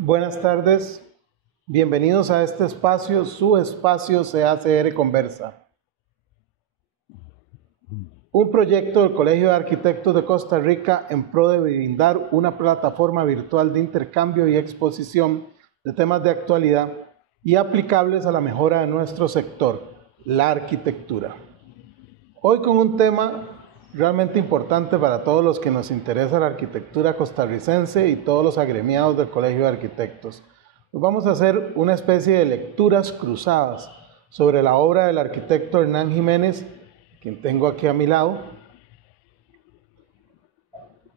Buenas tardes, bienvenidos a este espacio, su espacio CACR Conversa. Un proyecto del Colegio de Arquitectos de Costa Rica en pro de brindar una plataforma virtual de intercambio y exposición de temas de actualidad y aplicables a la mejora de nuestro sector, la arquitectura. Hoy con un tema realmente importante para todos los que nos interesa la arquitectura costarricense y todos los agremiados del Colegio de Arquitectos. Hoy vamos a hacer una especie de lecturas cruzadas sobre la obra del arquitecto Hernán Jiménez, quien tengo aquí a mi lado.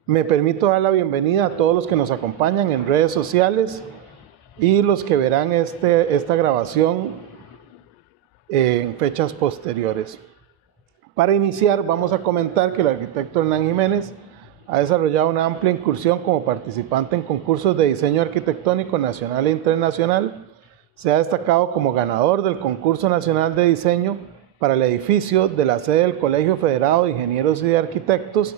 Me permito dar la bienvenida a todos los que nos acompañan en redes sociales y los que verán esta grabación en fechas posteriores. Para iniciar, vamos a comentar que el arquitecto Hernán Jiménez ha desarrollado una amplia incursión como participante en concursos de diseño arquitectónico nacional e internacional. Se ha destacado como ganador del Concurso Nacional de Diseño para el edificio de la sede del Colegio Federado de Ingenieros y de Arquitectos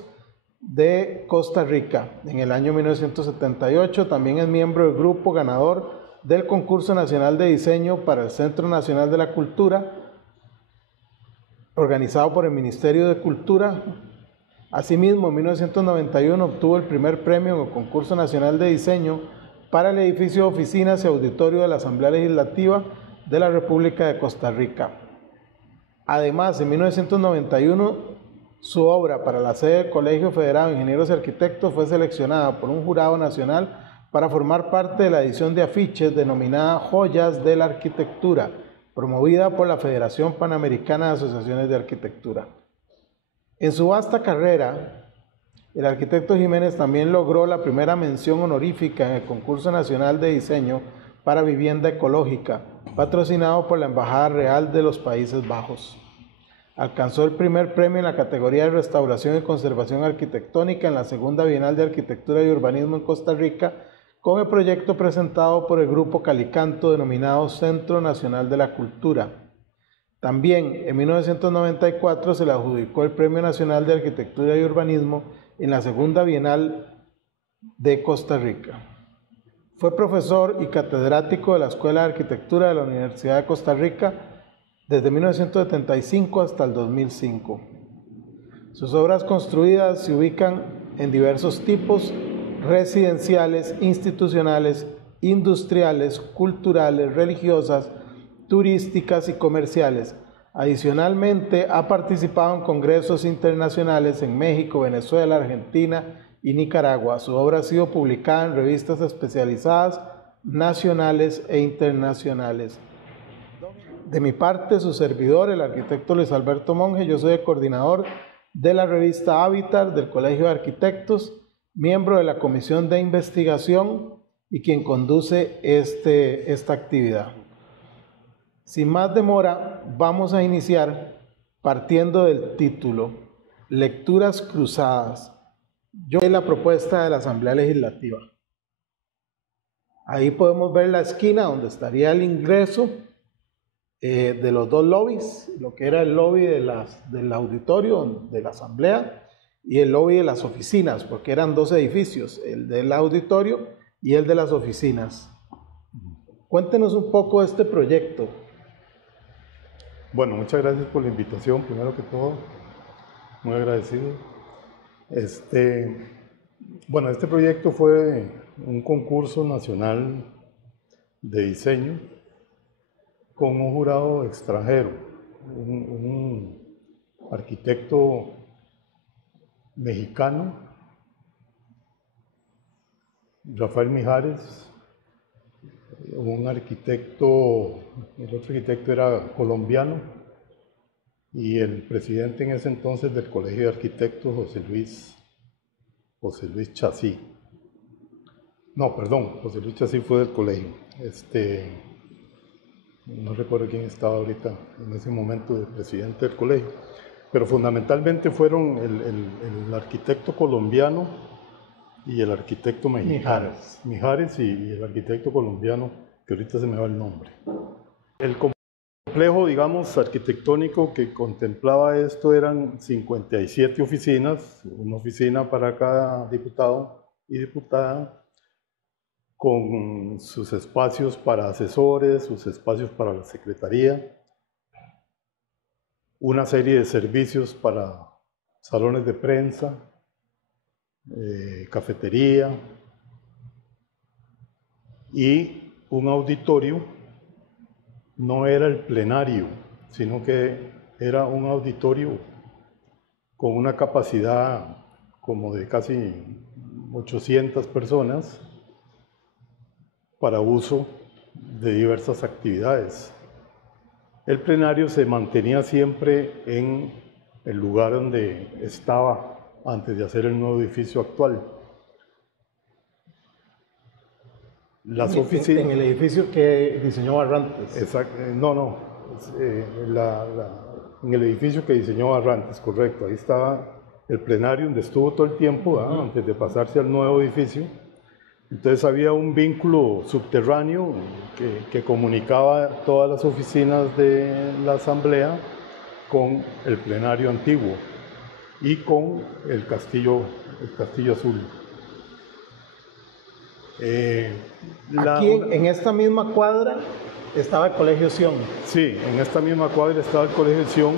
de Costa Rica en el año 1978. También es miembro del grupo ganador del Concurso Nacional de Diseño para el Centro Nacional de la Cultura, organizado por el Ministerio de Cultura. Asimismo, en 1991 obtuvo el primer premio en el Concurso Nacional de Diseño para el edificio de oficinas y auditorio de la Asamblea Legislativa de la República de Costa Rica. Además, en 1991, su obra para la sede del Colegio Federado de Ingenieros y Arquitectos fue seleccionada por un jurado nacional para formar parte de la edición de afiches denominada Joyas de la Arquitectura, promovida por la Federación Panamericana de Asociaciones de Arquitectura. En su vasta carrera, el arquitecto Jiménez también logró la primera mención honorífica en el Concurso Nacional de Diseño para Vivienda Ecológica, patrocinado por la Embajada Real de los Países Bajos. Alcanzó el primer premio en la categoría de Restauración y Conservación Arquitectónica en la Segunda Bienal de Arquitectura y Urbanismo en Costa Rica, con el proyecto presentado por el Grupo Calicanto denominado Centro Nacional de la Cultura. También en 1994 se le adjudicó el Premio Nacional de Arquitectura y Urbanismo en la Segunda Bienal de Costa Rica. Fue profesor y catedrático de la Escuela de Arquitectura de la Universidad de Costa Rica desde 1975 hasta el 2005. Sus obras construidas se ubican en diversos tipos: residenciales, institucionales, industriales, culturales, religiosas, turísticas y comerciales. Adicionalmente, ha participado en congresos internacionales en México, Venezuela, Argentina y Nicaragua. Su obra ha sido publicada en revistas especializadas nacionales e internacionales. De mi parte, su servidor, el arquitecto Luis Alberto Monge, yo soy el coordinador de la revista Hábitat del Colegio de Arquitectos, miembro de la Comisión de Investigación y quien conduce esta actividad. Sin más demora, vamos a iniciar partiendo del título, Lecturas Cruzadas. Yo soy la propuesta de la Asamblea Legislativa. Ahí podemos ver la esquina donde estaría el ingreso de los dos lobbies, lo que era el lobby del auditorio de la Asamblea y el lobby de las oficinas, porque eran dos edificios, el del auditorio y el de las oficinas. Cuéntenos un poco de este proyecto. Bueno, muchas gracias por la invitación, primero que todo, muy agradecido. Este proyecto fue un concurso nacional de diseño con un jurado extranjero, un arquitecto mexicano, Rafael Mijares, el otro arquitecto era colombiano, y el presidente en ese entonces del Colegio de Arquitectos, José Luis Chasí. No, perdón, José Luis Chasí fue del colegio. No recuerdo quién estaba ahorita en ese momento de presidente del colegio, pero fundamentalmente fueron el arquitecto colombiano y el arquitecto mexicano, Mijares y el arquitecto colombiano, que ahorita se me va el nombre. El complejo, digamos, arquitectónico que contemplaba esto eran 57 oficinas, una oficina para cada diputado y diputada, con sus espacios para asesores, sus espacios para la secretaría, una serie de servicios para salones de prensa, cafetería y un auditorio. No era el plenario, sino que era un auditorio con una capacidad como de casi 800 personas para uso de diversas actividades. El plenario se mantenía siempre en el lugar donde estaba antes de hacer el nuevo edificio actual. Las oficinas... En el edificio que diseñó Barrantes. Exacto, en el edificio que diseñó Barrantes, correcto. Ahí estaba el plenario donde estuvo todo el tiempo, antes de pasarse al nuevo edificio. Entonces había un vínculo subterráneo que comunicaba todas las oficinas de la asamblea con el plenario antiguo y con el castillo azul. Aquí en esta misma cuadra estaba el Colegio Sion. Sí, en esta misma cuadra estaba el Colegio Sion.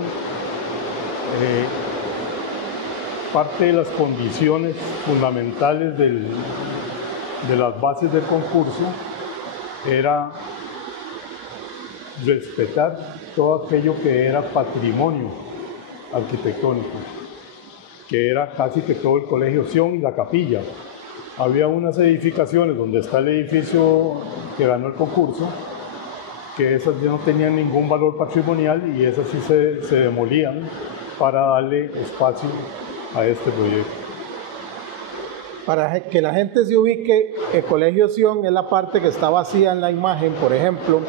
Parte de las condiciones fundamentales de las bases del concurso era respetar todo aquello que era patrimonio arquitectónico, que era casi que todo el Colegio Sion y la capilla. Había unas edificaciones donde está el edificio que ganó el concurso, que esas ya no tenían ningún valor patrimonial y esas sí se demolían para darle espacio a este proyecto. Para que la gente se ubique, el Colegio Sion es la parte que está vacía en la imagen, por ejemplo,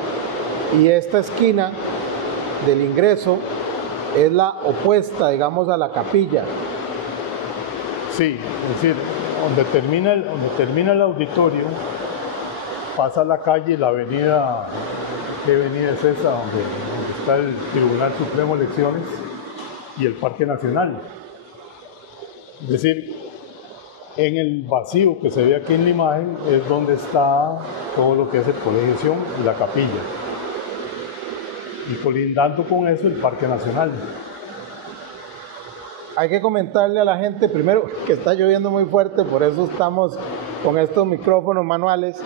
y esta esquina del ingreso es la opuesta, digamos, a la capilla. Sí, es decir, donde termina el auditorio, pasa la calle, la avenida, ¿qué avenida es esa? Donde está el Tribunal Supremo de Elecciones y el Parque Nacional. Es decir, en el vacío que se ve aquí en la imagen es donde está todo lo que es el Colegio Sion y la capilla. Y colindando con eso el Parque Nacional. Hay que comentarle a la gente, primero, que está lloviendo muy fuerte, por eso estamos con estos micrófonos manuales.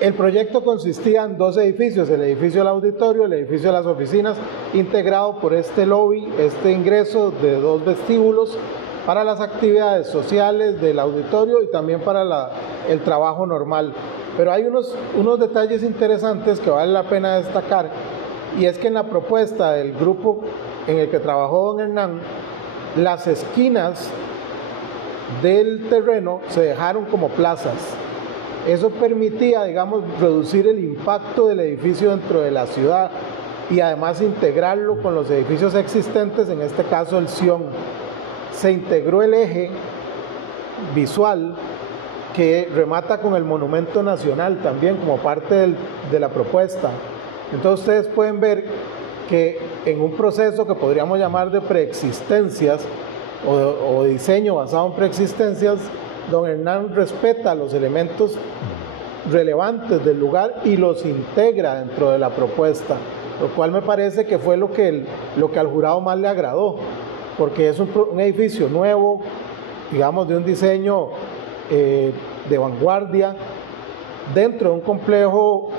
El proyecto consistía en dos edificios, el edificio del auditorio, el edificio de las oficinas, integrado por este lobby, este ingreso de dos vestíbulos para las actividades sociales del auditorio y también para el trabajo normal. Pero hay unos detalles interesantes que vale la pena destacar, y es que en la propuesta del grupo en el que trabajó don Hernán, las esquinas del terreno se dejaron como plazas. Eso permitía, digamos, reducir el impacto del edificio dentro de la ciudad y además integrarlo con los edificios existentes, en este caso el Sion. Se integró el eje visual que remata con el Monumento Nacional también como parte de la propuesta. Entonces ustedes pueden ver que en un proceso que podríamos llamar de preexistencias o diseño basado en preexistencias, don Hernán respeta los elementos relevantes del lugar y los integra dentro de la propuesta, lo cual me parece que fue lo que al jurado más le agradó, porque es un edificio nuevo, digamos, de un diseño de vanguardia, dentro de un complejo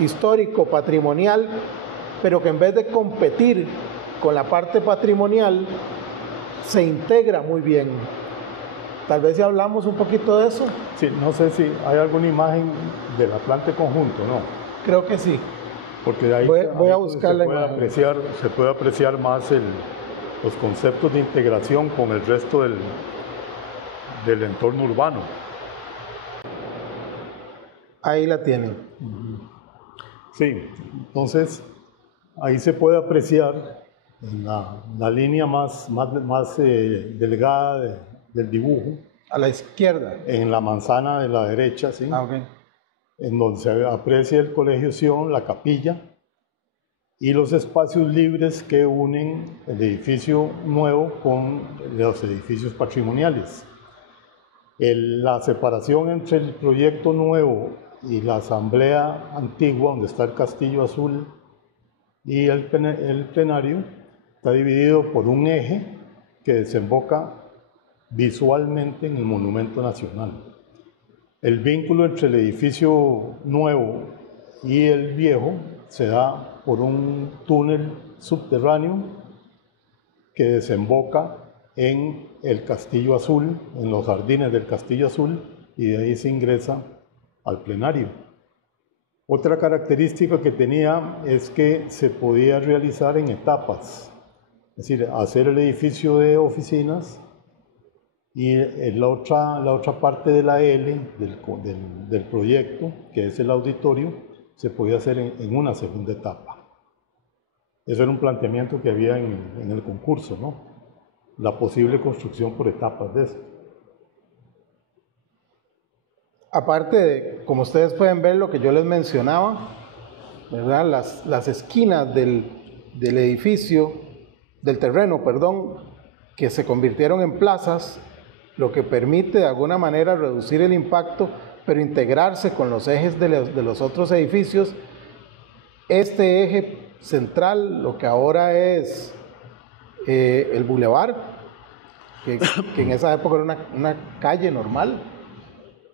histórico patrimonial, pero que en vez de competir con la parte patrimonial, se integra muy bien. Tal vez si hablamos un poquito de eso. Sí, no sé si hay alguna imagen de la planta de conjunto, ¿no? Creo que sí. Porque de ahí voy a buscar la imagen. Se puede apreciar más los conceptos de integración con el resto del entorno urbano. Ahí la tienen. Sí, entonces ahí se puede apreciar en la línea más delgada del dibujo. A la izquierda. En la manzana de la derecha, ¿sí? Okay. En donde se aprecia el Colegio Sion, la capilla y los espacios libres que unen el edificio nuevo con los edificios patrimoniales. La separación entre el proyecto nuevo y la asamblea antigua, donde está el Castillo Azul, y el plenario, está dividido por un eje que desemboca visualmente en el Monumento Nacional. El vínculo entre el edificio nuevo y el viejo se da por un túnel subterráneo que desemboca en el Castillo Azul, en los jardines del Castillo Azul, y de ahí se ingresa al plenario. Otra característica que tenía es que se podía realizar en etapas, es decir, hacer el edificio de oficinas y la otra parte de la L del proyecto, que es el auditorio, se podía hacer en una segunda etapa. Eso era un planteamiento que había en el concurso, ¿no? La posible construcción por etapas de eso. Aparte de, como ustedes pueden ver, lo que yo les mencionaba, ¿verdad? Las esquinas del edificio, del terreno, perdón, que se convirtieron en plazas, lo que permite de alguna manera reducir el impacto, pero integrarse con los ejes de los otros edificios. Este eje central, lo que ahora es el bulevar, que en esa época era una calle normal,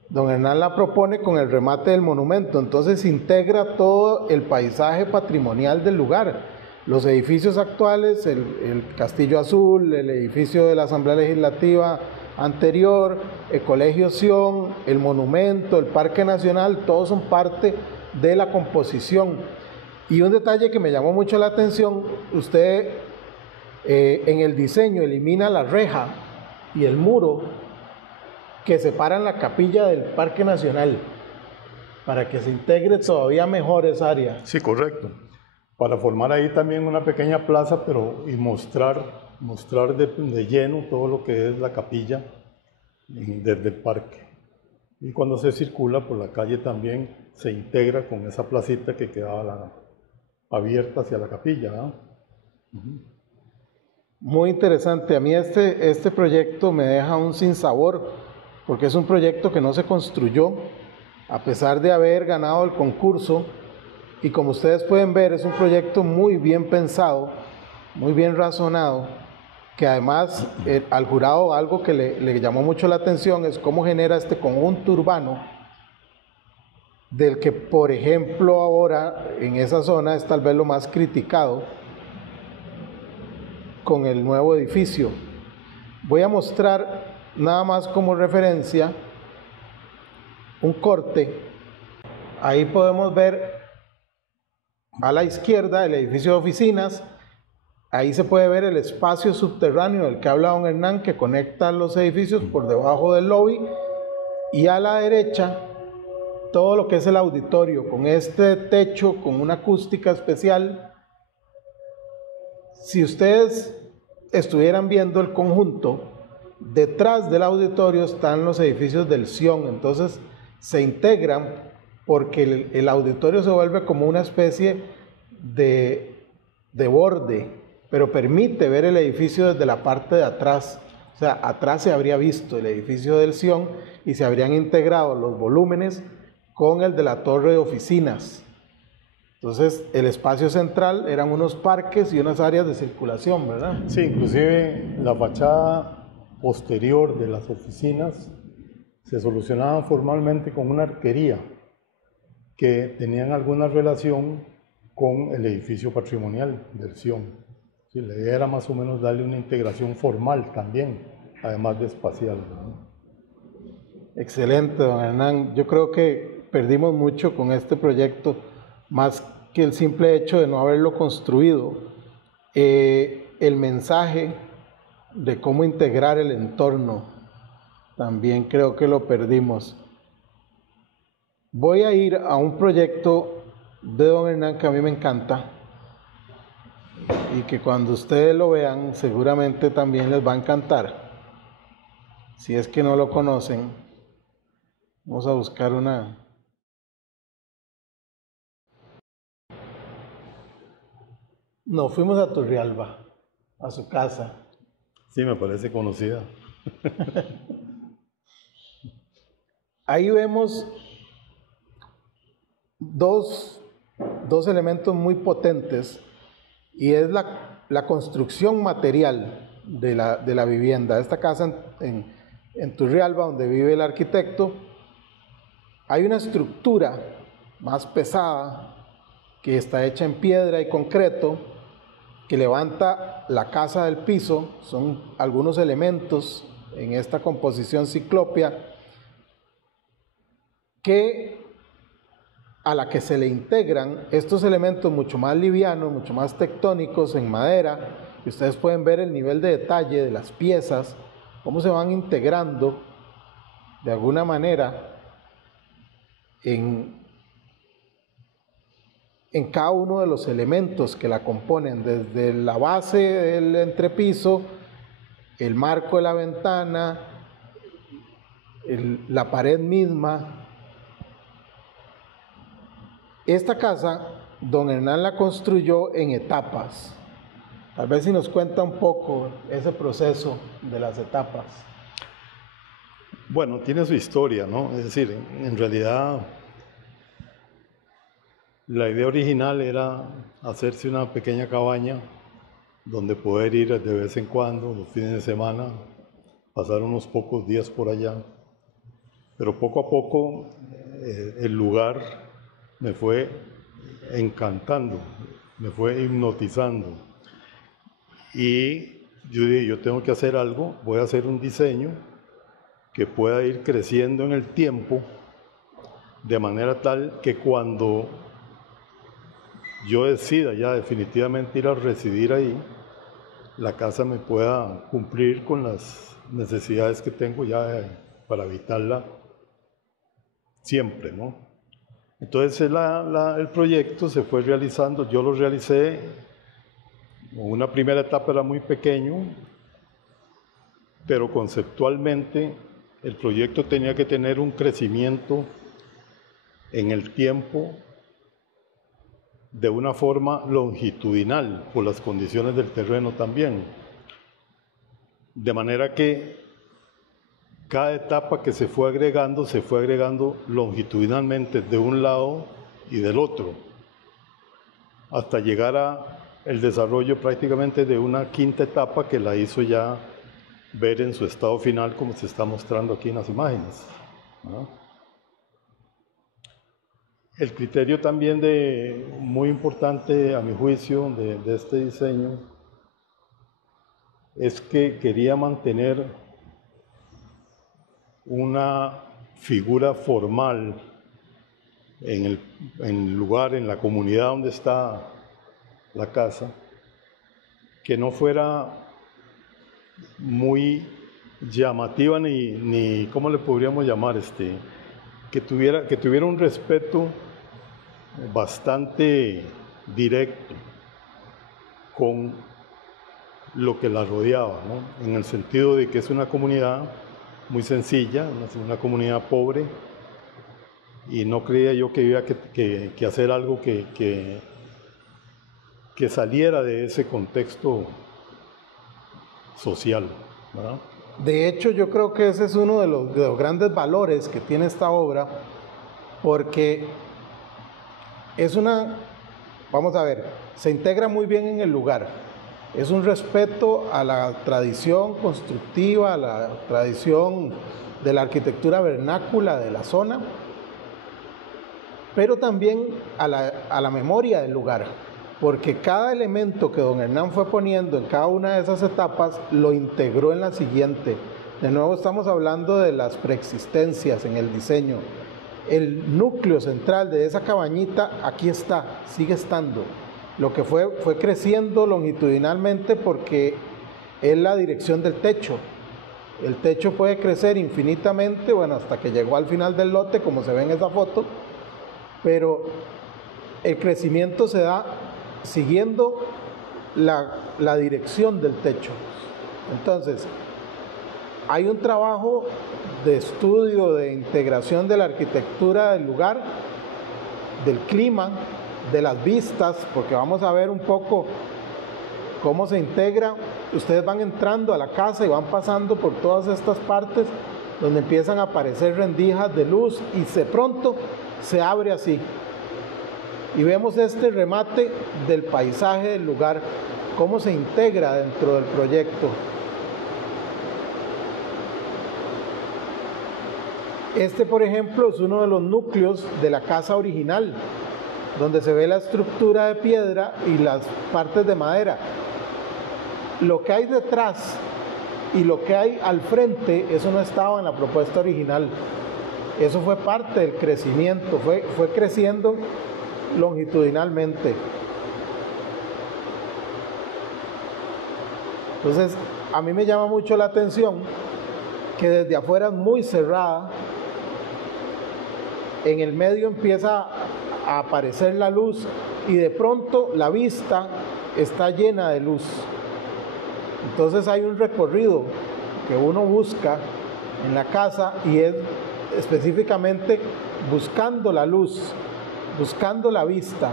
don Hernán la propone con el remate del monumento, entonces integra todo el paisaje patrimonial del lugar. Los edificios actuales, el Castillo Azul, el edificio de la Asamblea Legislativa anterior, el Colegio Sion, el monumento, el Parque Nacional, todos son parte de la composición. Y un detalle que me llamó mucho la atención, usted en el diseño elimina la reja y el muro que separan la capilla del Parque Nacional para que se integre todavía mejor esa área. Sí, correcto. Para formar ahí también una pequeña plaza, pero y mostrar de lleno todo lo que es la capilla desde el parque. Y cuando se circula por la calle también se integra con esa placita que quedaba abierta hacia la capilla, ¿no? Muy interesante. A mí este proyecto me deja un sinsabor, porque es un proyecto que no se construyó, a pesar de haber ganado el concurso, y como ustedes pueden ver, es un proyecto muy bien pensado, muy bien razonado, que además al jurado algo que le llamó mucho la atención es cómo genera este conjunto urbano, del que, por ejemplo, ahora en esa zona es tal vez lo más criticado, con el nuevo edificio. Voy a mostrar nada más como referencia un corte. Ahí podemos ver a la izquierda el edificio de oficinas. Ahí se puede ver el espacio subterráneo del que habla don Hernán, que conecta los edificios por debajo del lobby, y a la derecha todo lo que es el auditorio, con este techo, con una acústica especial. Si ustedes estuvieran viendo el conjunto, detrás del auditorio están los edificios del Sion, entonces se integran porque el auditorio se vuelve como una especie de borde, pero permite ver el edificio desde la parte de atrás. O sea, atrás se habría visto el edificio del Sion y se habrían integrado los volúmenes con el de la torre de oficinas. Entonces, el espacio central eran unos parques y unas áreas de circulación, ¿verdad? Sí, inclusive la fachada posterior de las oficinas se solucionaban formalmente con una arquería que tenían alguna relación con el edificio patrimonial del Sion. Sí, la idea era más o menos darle una integración formal también, además de espacial, ¿no? Excelente, don Hernán. Yo creo que perdimos mucho con este proyecto, más que el simple hecho de no haberlo construido. El mensaje de cómo integrar el entorno, también creo que lo perdimos. Voy a ir a un proyecto de don Hernán que a mí me encanta y que cuando ustedes lo vean seguramente también les va a encantar. Si es que no lo conocen, vamos a buscar una... No, fuimos a Turrialba, a su casa. Sí, me parece conocida. Ahí vemos dos elementos muy potentes, y es la construcción material de la vivienda. Esta casa en Turrialba, donde vive el arquitecto, hay una estructura más pesada que está hecha en piedra y concreto, que levanta la casa del piso. Son algunos elementos en esta composición ciclópea a la que se le integran estos elementos mucho más livianos, mucho más tectónicos en madera, y ustedes pueden ver el nivel de detalle de las piezas, cómo se van integrando de alguna manera en cada uno de los elementos que la componen, desde la base del entrepiso, el marco de la ventana, la pared misma. Esta casa, don Hernán la construyó en etapas. Tal vez si nos cuenta un poco ese proceso de las etapas. Bueno, tiene su historia, ¿no? Es decir, en realidad la idea original era hacerse una pequeña cabaña donde poder ir de vez en cuando, los fines de semana, pasar unos pocos días por allá. Pero poco a poco el lugar me fue encantando, me fue hipnotizando. Y yo dije, yo tengo que hacer algo, voy a hacer un diseño que pueda ir creciendo en el tiempo, de manera tal que cuando yo decida ya definitivamente ir a residir ahí, la casa me pueda cumplir con las necesidades que tengo ya para habitarla siempre, ¿no? Entonces el proyecto se fue realizando, yo lo realicé, una primera etapa era muy pequeño, pero conceptualmente el proyecto tenía que tener un crecimiento en el tiempo de una forma longitudinal, por las condiciones del terreno también. De manera que cada etapa que se fue agregando longitudinalmente de un lado y del otro, hasta llegar al desarrollo prácticamente de una quinta etapa que la hizo ya ver en su estado final, como se está mostrando aquí en las imágenes, ¿no? El criterio también muy importante a mi juicio de este diseño es que quería mantener una figura formal en el lugar, en la comunidad donde está la casa, que no fuera muy llamativa ni ¿cómo le podríamos llamar? Que tuviera un respeto bastante directo con lo que la rodeaba, ¿no? En el sentido de que es una comunidad muy sencilla, una comunidad pobre, y no creía yo que había que hacer algo que saliera de ese contexto social, ¿verdad? De hecho, yo creo que ese es uno de los grandes valores que tiene esta obra, porque vamos a ver, se integra muy bien en el lugar. Es un respeto a la tradición constructiva, a la tradición de la arquitectura vernácula de la zona, pero también a la memoria del lugar, porque cada elemento que don Hernán fue poniendo en cada una de esas etapas lo integró en la siguiente. De nuevo estamos hablando de las preexistencias en el diseño. El núcleo central de esa cabañita aquí está, sigue estando. Lo que fue creciendo longitudinalmente porque es la dirección del techo. El techo puede crecer infinitamente, bueno, hasta que llegó al final del lote, como se ve en esa foto, pero el crecimiento se da siguiendo la dirección del techo. Entonces, hay un trabajo de estudio, de integración de la arquitectura del lugar, del clima, de las vistas, porque vamos a ver un poco cómo se integra. Ustedes van entrando a la casa y van pasando por todas estas partes donde empiezan a aparecer rendijas de luz y de pronto se abre así. Y vemos este remate del paisaje del lugar, cómo se integra dentro del proyecto. Este, por ejemplo, es uno de los núcleos de la casa original, donde se ve la estructura de piedra y las partes de madera. Lo que hay detrás y lo que hay al frente, eso no estaba en la propuesta original. Eso fue parte del crecimiento, fue creciendo longitudinalmente. Entonces, a mí me llama mucho la atención que desde afuera es muy cerrada, en el medio empieza a aparecer la luz y de pronto la vista está llena de luz. Entonces hay un recorrido que uno busca en la casa y es específicamente buscando la luz, buscando la vista.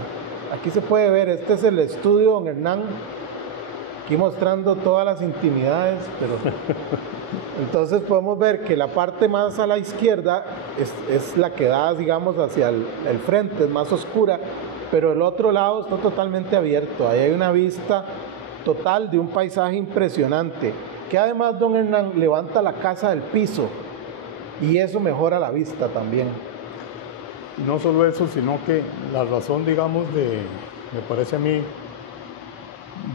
Aquí se puede ver, este es el estudio de don Hernán, aquí mostrando todas las intimidades, pero entonces podemos ver que la parte más a la izquierda es la que da, digamos, hacia el frente, es más oscura, pero el otro lado está totalmente abierto. Ahí hay una vista total de un paisaje impresionante, que además don Hernán levanta la casa del piso y eso mejora la vista también. Y no solo eso, sino que la razón, digamos, me parece a mí,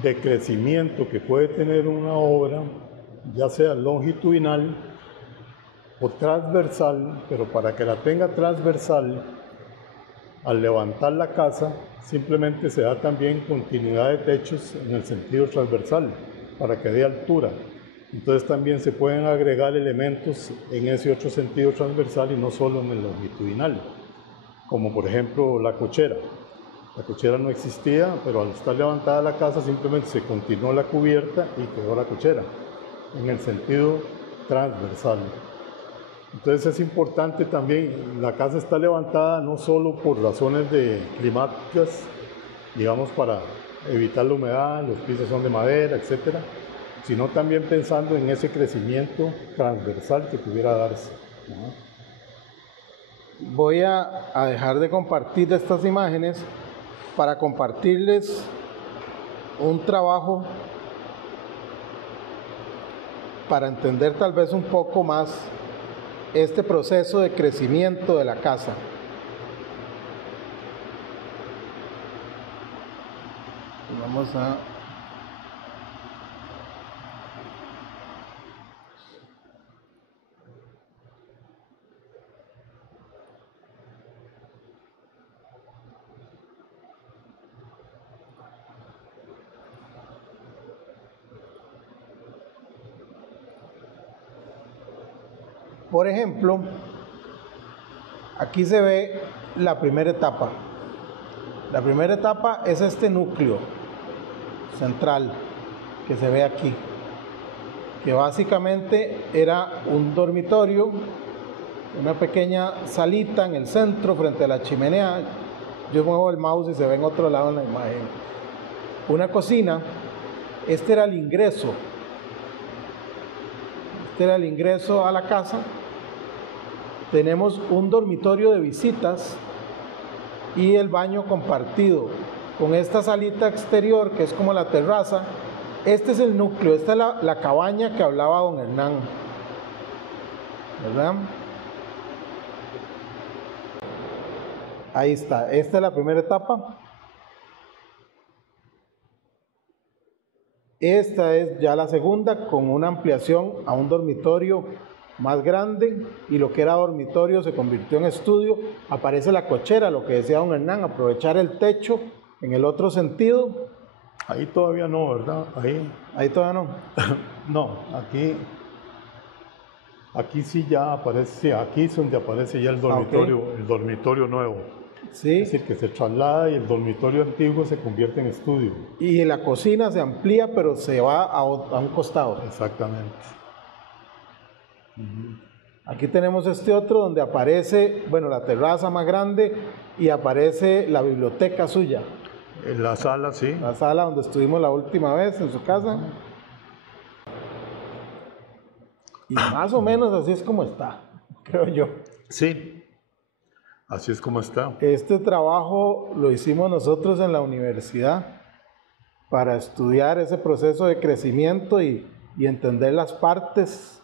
de crecimiento que puede tener una obra, ya sea longitudinal o transversal, pero para que la tenga transversal, al levantar la casa, simplemente se da también continuidad de techos en el sentido transversal, para que dé altura. Entonces también se pueden agregar elementos en ese otro sentido transversal y no solo en el longitudinal, como por ejemplo la cochera. La cochera no existía, pero al estar levantada la casa simplemente se continuó la cubierta y quedó la cochera, en el sentido transversal. Entonces es importante también, la casa está levantada no solo por razones climáticas, digamos para evitar la humedad, los pisos son de madera, etcétera, sino también pensando en ese crecimiento transversal que pudiera darse, ¿no? Voy a dejar de compartir estas imágenes para compartirles un trabajo para entender tal vez un poco más este proceso de crecimiento de la casa. Vamos a... Por ejemplo, aquí se ve la primera etapa. La primera etapa es este núcleo central que se ve aquí, que básicamente era un dormitorio, una pequeña salita en el centro frente a la chimenea. Yo muevo el mouse y se ve en otro lado en la imagen. Una cocina, este era el ingreso. Este era el ingreso a la casa. Tenemos un dormitorio de visitas y el baño compartido con esta salita exterior que es como la terraza. Este es el núcleo, esta es la cabaña que hablaba don Hernán, ¿verdad? Ahí está, esta es la primera etapa. Esta es ya la segunda, con una ampliación a un dormitorio más grande, y lo que era dormitorio se convirtió en estudio. Aparece la cochera, lo que decía don Hernán, aprovechar el techo en el otro sentido. Ahí todavía no, ¿verdad? Ahí todavía no. No, aquí sí ya aparece, sí, aquí es donde aparece ya el dormitorio, okay. El dormitorio nuevo. Sí. Es decir, que se traslada y el dormitorio antiguo se convierte en estudio. Y la cocina se amplía, pero se va a un costado. Exactamente. Aquí tenemos este otro donde aparece, bueno, la terraza más grande y aparece la biblioteca suya. En la sala, sí. La sala donde estuvimos la última vez en su casa. Y más o menos así es como está, creo yo. Sí, así es como está. Este trabajo lo hicimos nosotros en la universidad para estudiar ese proceso de crecimiento y entender las partes.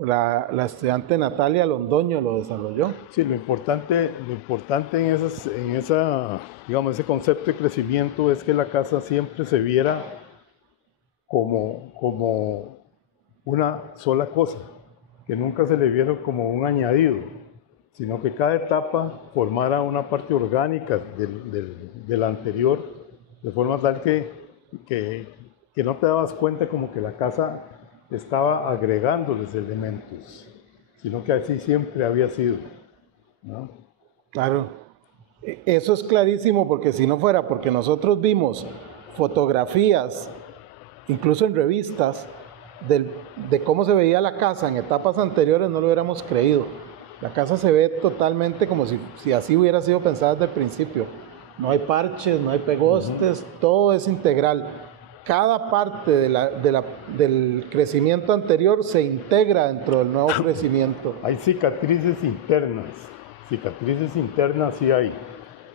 La estudiante Natalia Londoño lo desarrolló. Sí, lo importante digamos, ese concepto de crecimiento es que la casa siempre se viera como una sola cosa, que nunca se le viera como un añadido, sino que cada etapa formara una parte orgánica de la anterior, de forma tal que no te dabas cuenta como que la casa estaba agregándoles elementos, sino que así siempre había sido, ¿no? Claro, eso es clarísimo, porque si no fuera porque nosotros vimos fotografías, incluso en revistas, de cómo se veía la casa en etapas anteriores, no lo hubiéramos creído. La casa se ve totalmente como si así hubiera sido pensada desde el principio. No hay parches, no hay pegostes, todo es integral. Cada parte del crecimiento anterior se integra dentro del nuevo crecimiento. Hay cicatrices internas sí hay,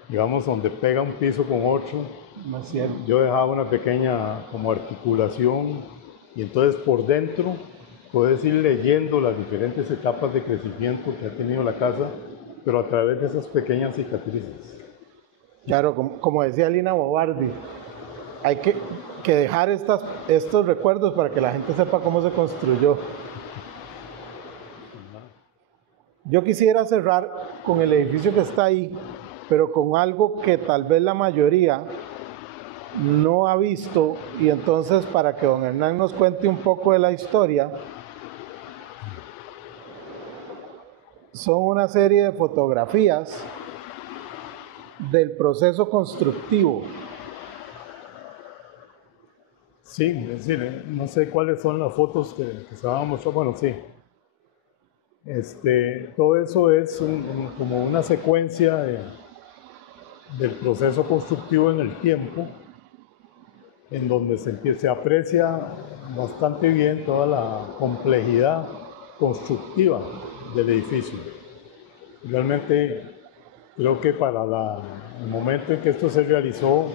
digamos, donde pega un piso con otro. No es cierto. Yo dejaba una pequeña como articulación, y entonces por dentro puedes ir leyendo las diferentes etapas de crecimiento que ha tenido la casa, pero a través de esas pequeñas cicatrices. Claro, como decía Lina Bobardi, hay que dejar estos recuerdos para que la gente sepa cómo se construyó. Yo quisiera cerrar con el edificio que está ahí, pero con algo que tal vez la mayoría no ha visto, y entonces para que don Hernán nos cuente un poco de la historia, son una serie de fotografías del proceso constructivo. Sí, es decir, no sé cuáles son las fotos que se van a mostrar, bueno, sí. Todo eso es como una secuencia del proceso constructivo en el tiempo, en donde se aprecia bastante bien toda la complejidad constructiva del edificio. Realmente creo que para el momento en que esto se realizó,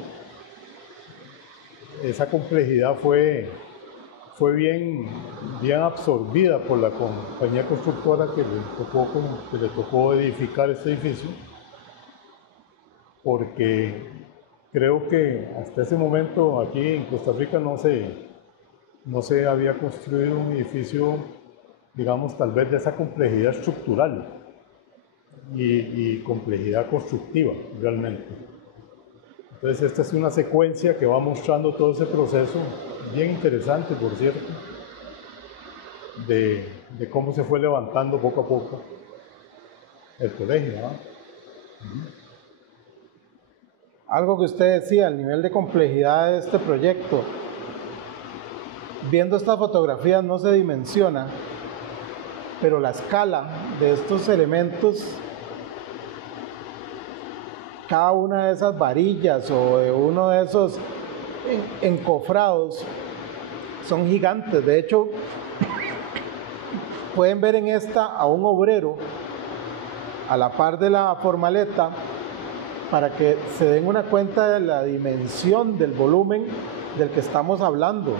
esa complejidad fue bien absorbida por la compañía constructora que le tocó edificar este edificio, porque creo que hasta ese momento aquí en Costa Rica no se había construido un edificio, digamos, tal vez de esa complejidad estructural y complejidad constructiva realmente. Entonces esta es una secuencia que va mostrando todo ese proceso, bien interesante por cierto, de cómo se fue levantando poco a poco el colegio, ¿no? Algo que usted decía, el nivel de complejidad de este proyecto. Viendo estas fotografías no se dimensiona, pero la escala de estos elementos, cada una de esas varillas o de uno de esos encofrados son gigantes. De hecho, pueden ver en esta a un obrero a la par de la formaleta, para que se den una cuenta de la dimensión del volumen del que estamos hablando.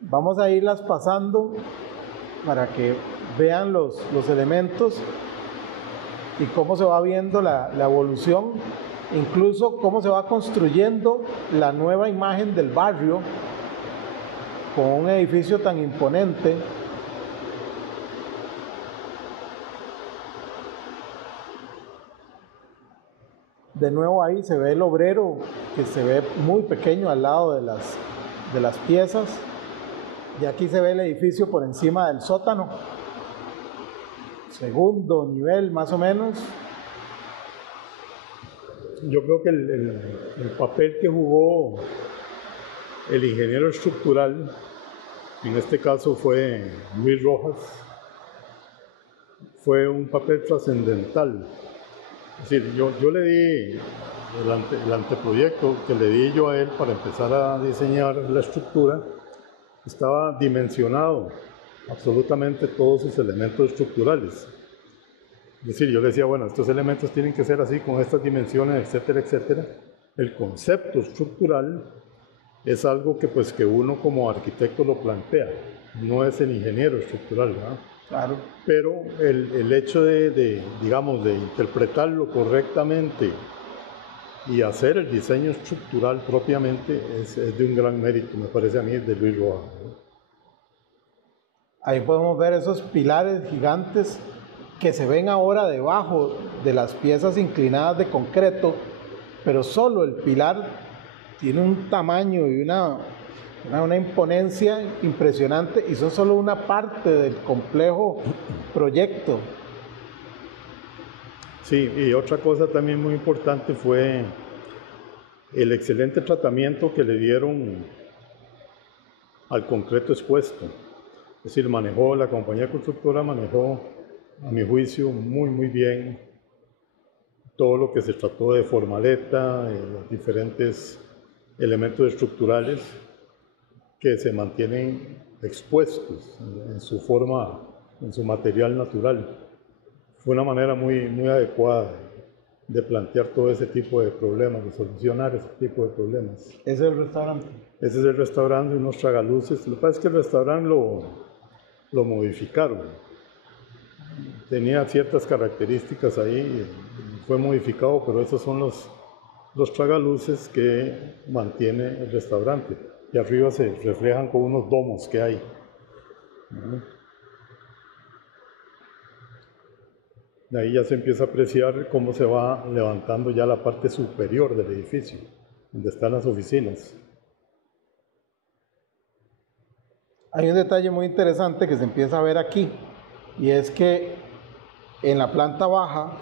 Vamos a irlas pasando para que vean los elementos y cómo se va viendo la evolución, incluso cómo se va construyendo la nueva imagen del barrio con un edificio tan imponente. De nuevo ahí se ve el obrero, que se ve muy pequeño al lado de las piezas, y aquí se ve el edificio por encima del sótano, segundo nivel más o menos. Yo creo que el papel que jugó el ingeniero estructural, en este caso fue Luis Rojas, fue un papel trascendental. Es decir, yo le di el anteproyecto que le di yo a él para empezar a diseñar la estructura, estaba dimensionado absolutamente todos sus elementos estructurales. Es decir, yo le decía, bueno, estos elementos tienen que ser así, con estas dimensiones, etcétera, etcétera. El concepto estructural es algo que, pues, que uno como arquitecto lo plantea, no es el ingeniero estructural, ¿verdad? Claro. Pero el hecho digamos, de interpretarlo correctamente y hacer el diseño estructural propiamente es de un gran mérito, me parece a mí, de Luis Roa. Ahí podemos ver esos pilares gigantes que se ven ahora debajo de las piezas inclinadas de concreto, pero solo el pilar tiene un tamaño y una imponencia impresionante y son solo una parte del complejo proyecto. Sí, y otra cosa también muy importante fue el excelente tratamiento que le dieron al concreto expuesto. Es decir, la compañía constructora manejó, a mi juicio, muy bien todo lo que se trató de formaleta, los diferentes elementos estructurales que se mantienen expuestos en su forma, en su material natural. Fue una manera muy adecuada de plantear todo ese tipo de problemas, de solucionar ese tipo de problemas. ¿Ese es el restaurante? Ese es el restaurante, unos tragaluces. Lo que pasa es que el restaurante lo modificaron. Tenía ciertas características ahí, fue modificado, pero esos son los tragaluces que mantiene el restaurante. Y arriba se reflejan con unos domos que hay. De ahí ya se empieza a apreciar cómo se va levantando ya la parte superior del edificio, donde están las oficinas. Hay un detalle muy interesante que se empieza a ver aquí, y es que en la planta baja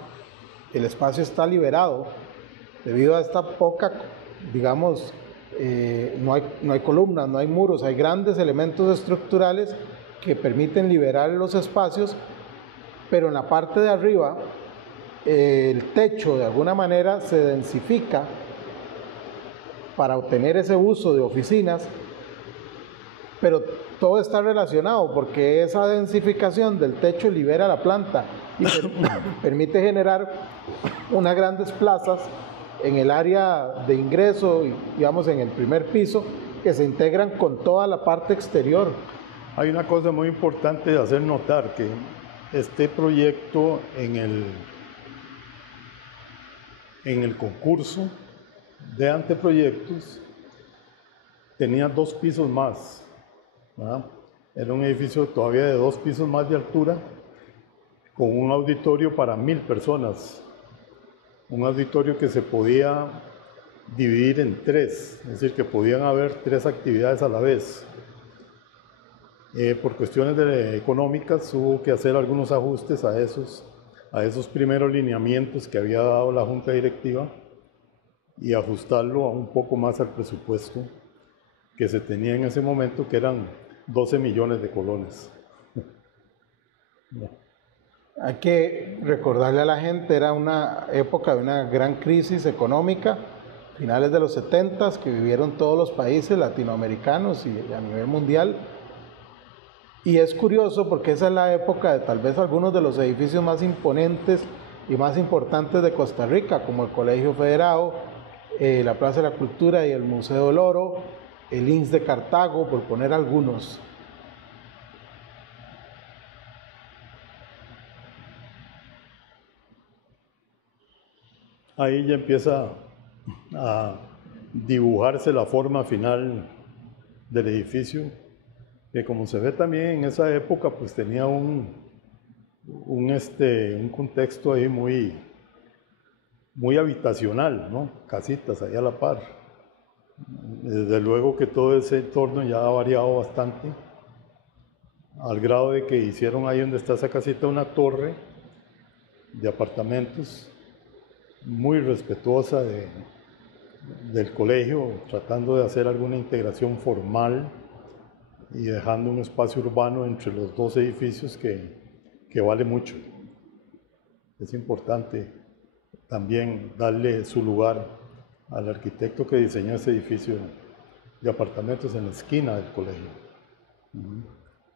el espacio está liberado debido a esta poca, digamos, no hay columnas, no hay muros, hay grandes elementos estructurales que permiten liberar los espacios, pero en la parte de arriba el techo de alguna manera se densifica para obtener ese uso de oficinas, pero todo está relacionado porque esa densificación del techo libera la planta y permite generar unas grandes plazas en el área de ingreso, digamos en el primer piso, que se integran con toda la parte exterior. Hay una cosa muy importante de hacer notar, que este proyecto en el concurso de anteproyectos tenía 2 pisos más, ¿verdad? Era un edificio todavía de 2 pisos más de altura, con un auditorio para 1000 personas, un auditorio que se podía dividir en 3, es decir, que podían haber 3 actividades a la vez. Por cuestiones económicas hubo que hacer algunos ajustes a esos primeros lineamientos que había dado la Junta Directiva y ajustarlo a un poco más al presupuesto que se tenía en ese momento, que eran 12 millones de colones. Hay que recordarle a la gente, era una época de una gran crisis económica, finales de los 70s, que vivieron todos los países latinoamericanos y a nivel mundial. Y es curioso porque esa es la época de tal vez algunos de los edificios más imponentes y más importantes de Costa Rica, como el Colegio Federado, la Plaza de la Cultura y el Museo del Oro, el INS de Cartago, por poner algunos. Ahí ya empieza a dibujarse la forma final del edificio, que como se ve también en esa época, pues tenía un contexto ahí muy habitacional, ¿no? Casitas ahí a la par. Desde luego que todo ese entorno ya ha variado bastante, al grado de que hicieron ahí donde está esa casita una torre de apartamentos muy respetuosa del colegio, tratando de hacer alguna integración formal y dejando un espacio urbano entre los 2 edificios que vale mucho. Es importante también darle su lugar al arquitecto que diseñó ese edificio de apartamentos en la esquina del colegio.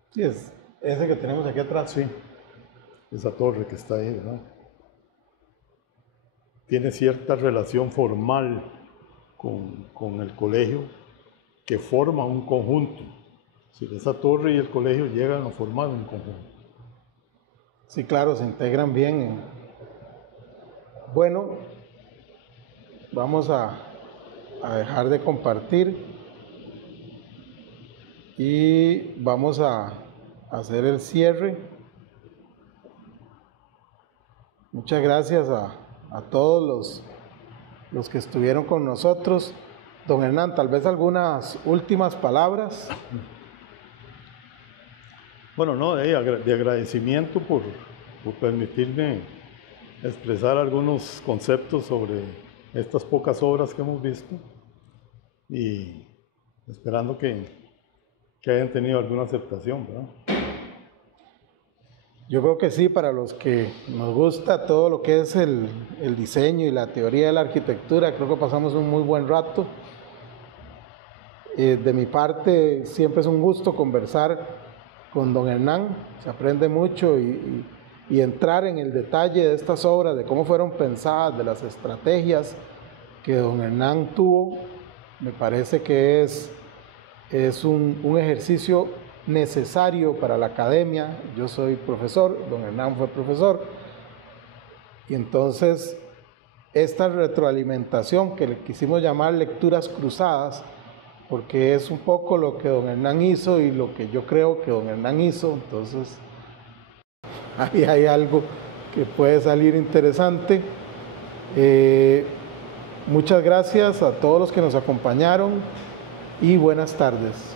Sí, es ese que tenemos aquí atrás. Sí, esa torre que está ahí, ¿verdad? Tiene cierta relación formal con el colegio que forma un conjunto. Si esa torre y el colegio llegan a formar un conjunto. Sí, claro, se integran bien. Bueno, vamos a dejar de compartir y vamos a hacer el cierre. Muchas gracias a todos los que estuvieron con nosotros. Don Hernán, tal vez algunas últimas palabras. Bueno, no, de agradecimiento por permitirme expresar algunos conceptos sobre estas pocas obras que hemos visto y esperando que hayan tenido alguna aceptación, ¿verdad? Yo creo que sí, para los que nos gusta todo lo que es el diseño y la teoría de la arquitectura, creo que pasamos un muy buen rato. De mi parte, siempre es un gusto conversar con don Hernán, se aprende mucho y entrar en el detalle de estas obras, de cómo fueron pensadas, de las estrategias que don Hernán tuvo, me parece que es un ejercicio necesario para la academia. Yo soy profesor, don Hernán fue profesor, y entonces esta retroalimentación que le quisimos llamar lecturas cruzadas, porque es un poco lo que don Hernán hizo y lo que yo creo que don Hernán hizo, entonces ahí hay algo que puede salir interesante. Muchas gracias a todos los que nos acompañaron y buenas tardes.